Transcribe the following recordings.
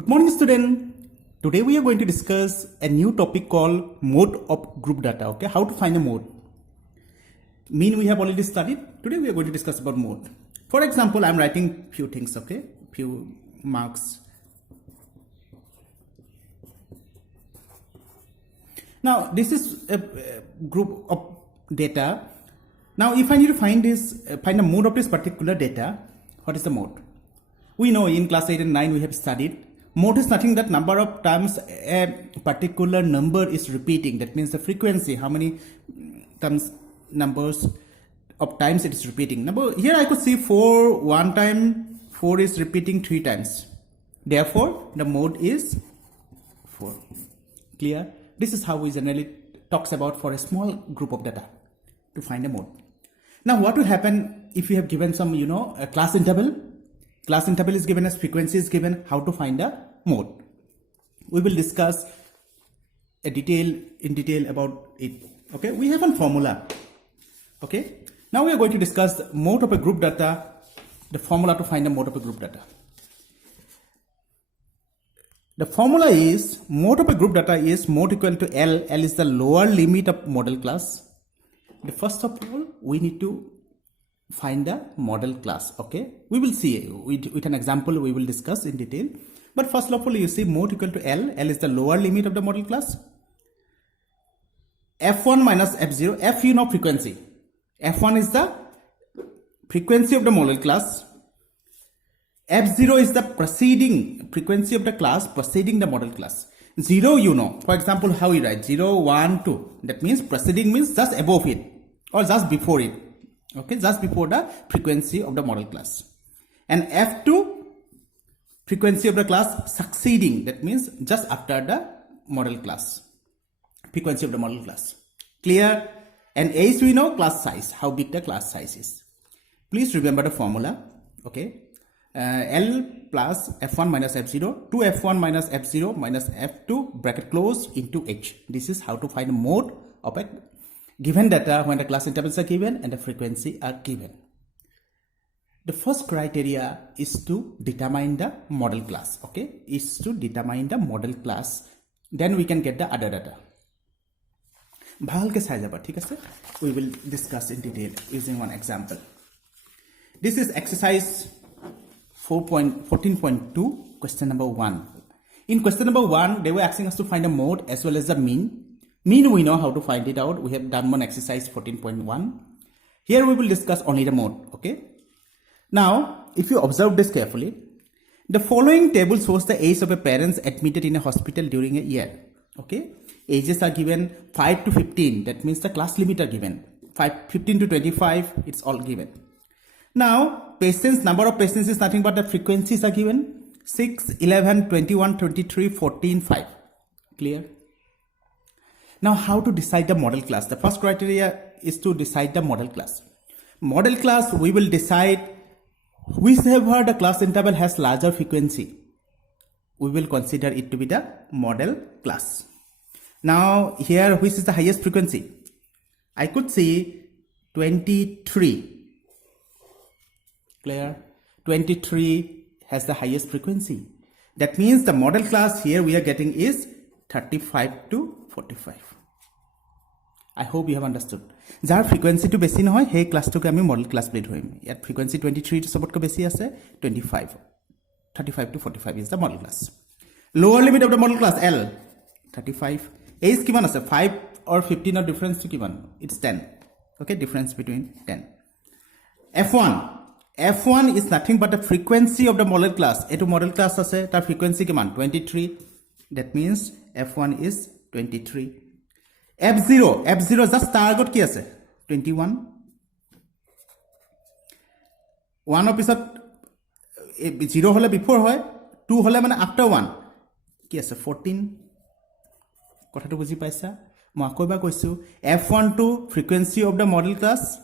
Good morning, student. Today we are going to discuss a new topic called mode of group data. Okay, how to find a mode. Mean we have already studied. Today we are going to discuss about mode. For example, I'm writing few things. Okay, few marks. Now this is a group of data. Now if I need to find a mode of this particular data, what is the mode? We know in class 8 and 9 we have studied. Mode is nothing that number of times a particular number is repeating. That means the frequency, how many times numbers of times it is repeating. Number here I could see 4 one time, 4 is repeating 3 times. Therefore, the mode is 4. Clear? This is how we generally talks about for a small group of data to find a mode. Now, what will happen if you have given some, a class interval? Class interval is given as frequency is given, how to find a mode. We will discuss in detail about it. Okay, we have a formula. Okay, now we are going to discuss the mode of a group data, the formula to find the mode of a group data. The formula is mode of a group data is mode equal to L. L is the lower limit of model class. The first of all, we need to find the model class. Okay, we will see with an example we will discuss in detail, but first of all you see mode equal to L. L is the lower limit of the model class. F1 minus F0. F frequency. F1 is the frequency of the model class. F0 is the preceding frequency of the class preceding the model class. 0 for example how we write 0 1 2, that means preceding means just above it or just before it. Okay, just before the frequency of the model class. And F2 frequency of the class succeeding, that means just after the model class, frequency of the model class. Clear? And H we know class size, how big the class size is. Please remember the formula. Okay, L plus F1 minus F0, 2F1 minus F0 minus F2 bracket close into H. This is how to find a mode of a given data when the class intervals are given and the frequency are given. The first criteria is to determine the model class. Okay, is to determine the model class. Then we can get the other data. We will discuss in detail using one example. This is exercise 14.2, question number 1. In question number 1, they were asking us to find a mode as well as the mean. Mean we know how to find it out. We have done one exercise 14.1. Here we will discuss only the mode. Okay. Now, if you observe this carefully, the following table shows the age of a parents admitted in a hospital during a year. Okay. Ages are given 5 to 15. That means the class limit are given. 15 to 25. It's all given. Now, patients, number of patients is nothing but the frequencies are given. 6, 11, 21, 23, 14, 5. Clear? Now, how to decide the model class? The first criteria is to decide the model class. Model class, we will decide whichever the class interval has larger frequency. We will consider it to be the model class. Now, here, which is the highest frequency? I could see 23. Clear? 23 has the highest frequency. That means the model class here we are getting is 35 to 45. I hope you have understood. Jar frequency to besi nohoy, hey class to kami model class play hoim. Yet frequency 23 to sabot ko besi ase 25. 35 to 45 is the model class. Lower limit of the model class L 35. Age kiman ase 5 or 15 or difference to kiman? It's 10. Okay, difference between 10. F1. F1 is nothing but the frequency of the model class. Eto model class ase tar frequency kiman 23. That means F1 is 23. F0 just target ki ase 21. 1 episode 0 hole before hoy, 2 hole mane after 1 ki ase 14. Kotha to buji paisa? Moi akoi ba koisu F1 to frequency of the model class.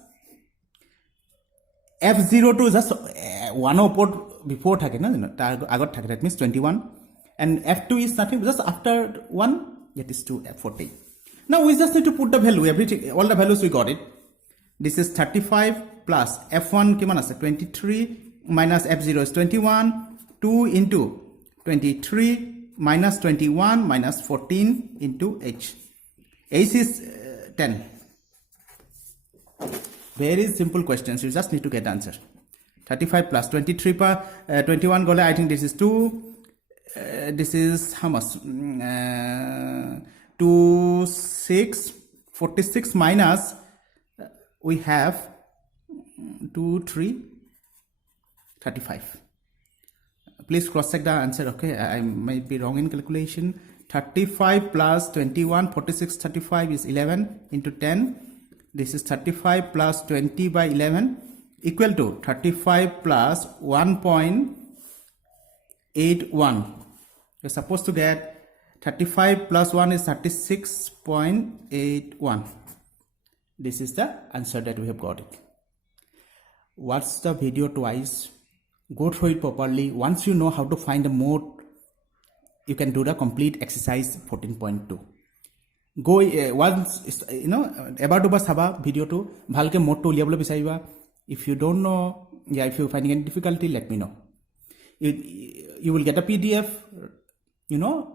F0 to just 1 upward before thake na agot thake, that means 21. And F2 is nothing just after 1, that is 2 F14. Now we just need to put the value, everything, all the values we got it. This is 35 plus F1 kiman ase 23 minus F0 is 21. 2 into 23 minus 21 minus 14 into h. H is 10. Very simple questions. You just need to get answer. 35 plus 23 per 21 gole. I think this is 2. This is how much? 2, 6. 46 minus we have 2, 3, 35. Please cross check the answer. Okay, I might be wrong in calculation. 35 plus 21, 46, 35 is 11 into 10. This is 35 plus 20 by 11 equal to 35 plus 1.81. You're supposed to get 35 plus 1 is 36.81. This is the answer that we have got it. Watch the video twice. Go through it properly. Once you know how to find the mode, you can do the complete exercise 14.2. Go once, ebar dubar saba video to bhalke mode to uliyabole bisariba. If you don't know, if you're finding any difficulty, let me know. You will get a PDF,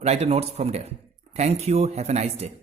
write the notes from there. Thank you. Have a nice day.